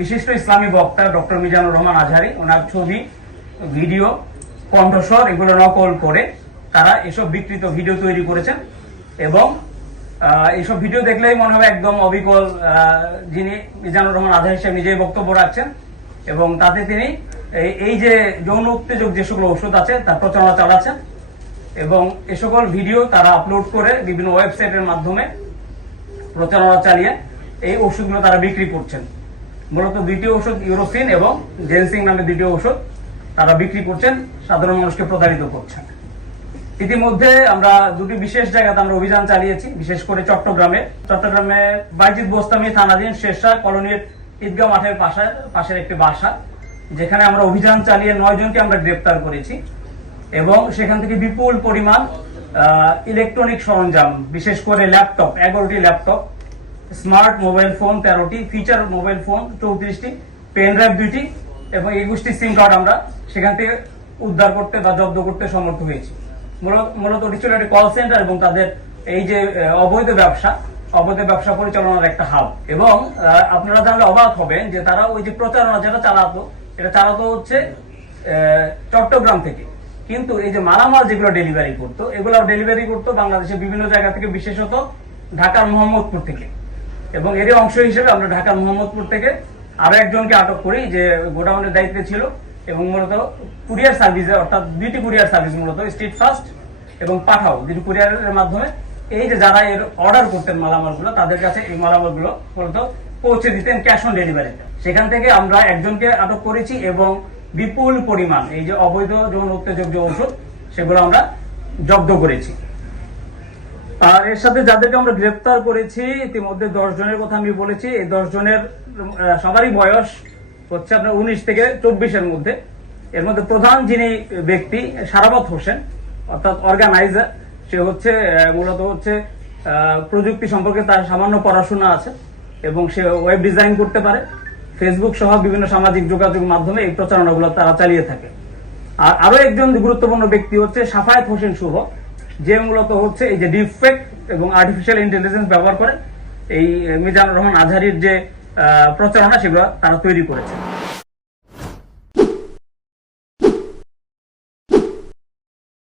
বিশিষ্ট ইসলামী বক্তা ডক্টর মিজানুর রহমান আজহারী, ওনার ছবি, ভিডিও, কণ্ঠস্বর এগুলো নকল করে তারা এসব বিকৃত ভিডিও তৈরি করেছেন। এবং এইসব ভিডিও দেখলেই মনে হবে একদম অবিকল যিনি মিজানুর রহমান আজহারী সাহেব নিজেই বক্তব্য রাখছেন, এবং তাতে তিনি এই যে যৌন উত্তেজক যে সকল ওষুধ আছে তার প্রচারণা চালাচ্ছেন। এবং এ সকল ভিডিও তারা আপলোড করে বিভিন্ন ওয়েবসাইটের মাধ্যমে প্রচারণা চালিয়ে এই ওষুধগুলো তারা বিক্রি করছেন। মূলত দুইটি ওষুধ, ইউরোসিন এবং জেনসিং নামে দুইটি ওষুধ তারা বিক্রি করছেন, সাধারণ মানুষকে প্রতারিত করছেন। ইতিমধ্যে আমরা দুটি বিশেষ জায়গাতে আমরা অভিযান চালিয়েছি, বিশেষ করে চট্টগ্রামে বাইজিদ বোস্তামি থানাধীন শেরশাহ কলোনির ঈদগাহ মাঠের পাশের একটি বাসা, যেখানে আমরা অভিযান চালিয়ে 9 জনকে আমরা গ্রেপ্তার করেছি এবং সেখান থেকে বিপুল পরিমাণ ইলেকট্রনিক সরঞ্জাম, বিশেষ করে ল্যাপটপ 11টি ল্যাপটপ, স্মার্ট মোবাইল ফোন 13টি, ফিচার মোবাইল ফোন 34টি, পেন ড্রাইভ 2টি এবং 21টি সিম কার্ড আমরা সেখান থেকে উদ্ধার করতে বা জব্দ করতে সমর্থ হয়েছি। মূলত এটি ছিল একটি কল সেন্টার এবং তাদের এই যে অবৈধ ব্যবসা পরিচালনার একটা হাব। এবং আপনারা জানলে অবাক হবেন যে তারা ওই যে প্রচারণা যেটা চালাতো হচ্ছে চট্টগ্রাম থেকে, কিন্তু এই যে মালামাল যেগুলো ডেলিভারি করতো বাংলাদেশের বিভিন্ন জায়গা থেকে, বিশেষত ঢাকার মোহাম্মদপুর থেকে। এবং এরই অংশ হিসেবে আমরা ঢাকার মোহাম্মদপুর থেকে আরো একজনকে আটক করি যে গোডাউনের দায়িত্বে ছিল এবং মূলত কুরিয়ার সার্ভিসে, অর্থাৎ 2টি কুরিয়ার সার্ভিস, মূলত স্ট্রিট ফাস্ট এবং পাঠাও 2টি কুরিয়ারের মাধ্যমে এই যে যারা এর অর্ডার করতেন মালামালগুলো, তাদের কাছে এই মালামালগুলো মূলত পৌঁছে দিতেন ক্যাশ অন ডেলিভারিতে। সেখান থেকে আমরা একজনকে আটক করেছি এবং বিপুল পরিমাণ এই যে অবৈধ যৌন উত্তেজক যে ওষুধ সেগুলো আমরা জব্দ করেছি। আর এর সাথে যাদেরকে আমরা গ্রেপ্তার করেছি ইতিমধ্যে 10 জনের কথা আমি বলেছি। এই 10 জনের সবারই বয়স হচ্ছে আপনার 19 থেকে 24-এর মধ্যে। এর মধ্যে প্রধান যিনি ব্যক্তি সারাবত হোসেন, অর্থাৎ অর্গানাইজার, সে হচ্ছে মূলত প্রযুক্তি সম্পর্কে তার সামান্য পড়াশোনা আছে এবং সে ওয়েব ডিজাইন করতে পারে। ফেসবুক সহ বিভিন্ন সামাজিক যোগাযোগ মাধ্যমে এই প্রচারণাগুলো তারা চালিয়ে থাকে। আর আরো একজন গুরুত্বপূর্ণ ব্যক্তি হচ্ছে সাফায়েত হোসেন শুভ, যে মূলত এই যে ডিপফেক এবং আর্টিফিশিয়াল ইন্টেলিজেন্স ব্যবহার করে এই মিজানুর রহমান আজহারীর যে প্রচারণা সেগুলো তারা তৈরি করেছে।